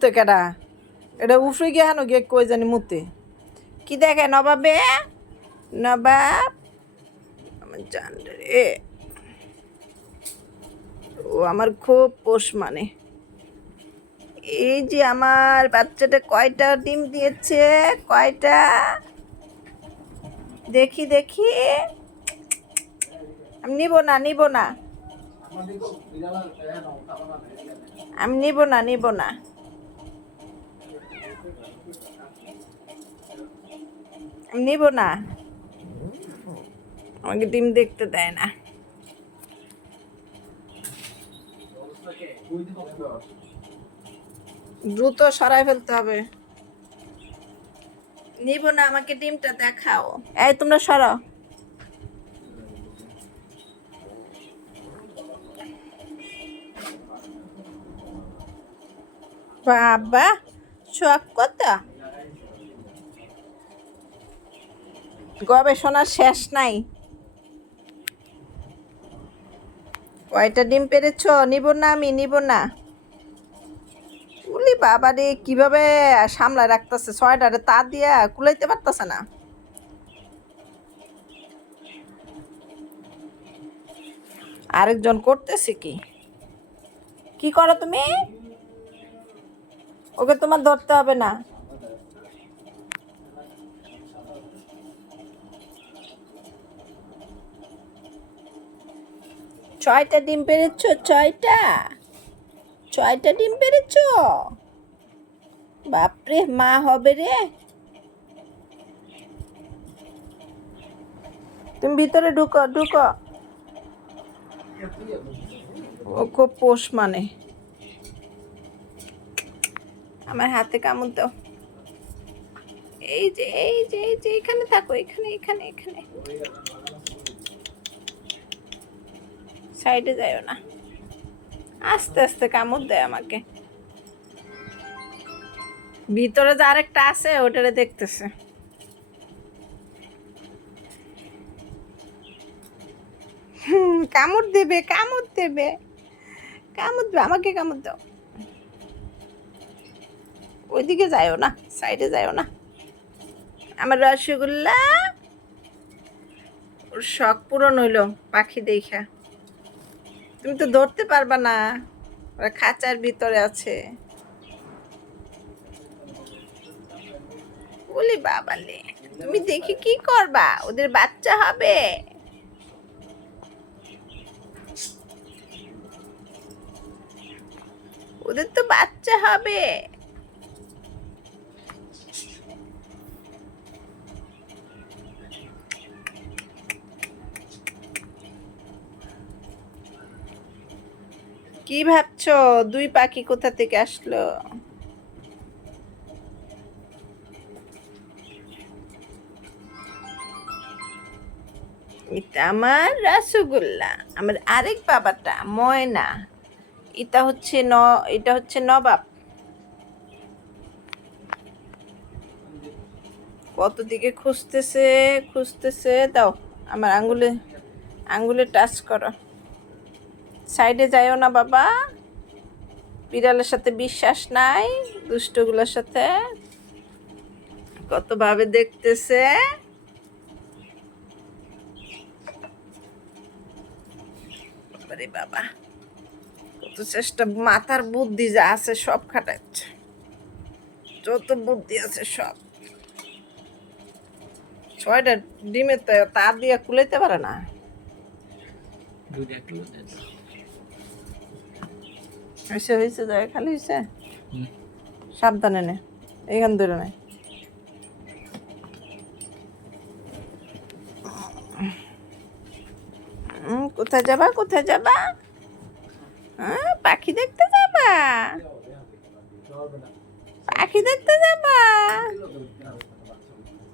তো কেডা এটা উফরে গিয়ে হানো গিয়ে কই জানি মুতে কি দেখে নবাবে নবাব আমার জান রে ও আমার খুব পোষ মানে এই যে আমার বাচ্চাটা কয়টা ডিম দিয়েছে কয়টা দেখি দেখি আমি নিব না নিব না আমি নিব না নিব না আমি নিব না আমাকে ডিম দেখতে দেয় না দ্রুত সরাই ফেলতে হবে নিব না আমাকে ডিমটা দেখাও এই তোমরা সরাও বাবা শখ কত গবেষণার শেষ নাই কয়টা ডিম পেরেছ নিব না আমি নিব না উলি বাবা রে কিভাবে সামলায় রাখতেছে ছয়টারে তা দিয়া কুলাইতে পারতেছে না আরেকজন করতেছে কি কি করো তুমি ওকে তোমার ধরতে হবে না ছয়টা ডিম পেরেছ ছয়টা ছয়টা ডিম পেরেছ বাপরে মা হবে রে তুমি ভিতরে ঢুকো ঢুকো ও খুব পোষ মানে আমার হাতে কামড় দাও এই যে এই যে এই যে এখানে থাকো এখানে এখানে এখানে সাইডে যাইও না আস্তে আস্তে কামড় দেয় আমাকে ভিতরে যে আরেকটা আছে ওটারে দেখতেছে কামড় দেবে কামড় দেবে কামড় দেবে আমাকে কামড় দাও ওইদিকে যাইও না সাইডে যাইও না আমার রসগোল্লা ওর শখ পূরণ হইলো পাখি দেখা তুমি তো ধরতে পারবা না ওরা খাঁচার ভিতরে আছে বলি বাবালে তুমি দেখি কি করবা ওদের বাচ্চা হবে ওদের তো বাচ্চা হবে কি ভাবছো দুই পাখি কোথা থেকে আসলো এটা আমার রসগোল্লা আমার আরেক বাবাটা ময়না এটা হচ্ছে নবাব কত দিকে খুঁজতেছে খুঁজতেছে দাও আমার আঙ্গুলে টাচ করো সাইডে যাইও না বাবা বিড়ালের সাথে বিশ্বাস নাই দুষ্টগুলোর সাথে কতভাবে দেখতেছে আরে বাবা কত চেষ্টা মাথার বুদ্ধি যা আছে সব খাটাচ্ছে যত বুদ্ধি আছে সব ছয়টা ডিমে তো তার দিয়ে কুলাইতে পারে না হয়েছে হয়েছে যায় খালি হয়েছে সাবধানে নে এইখান ধরে নেয় কোথায় যাবা কোথায় যাবা হ্যাঁ পাখি দেখতে যাবা পাখি দেখতে যাবা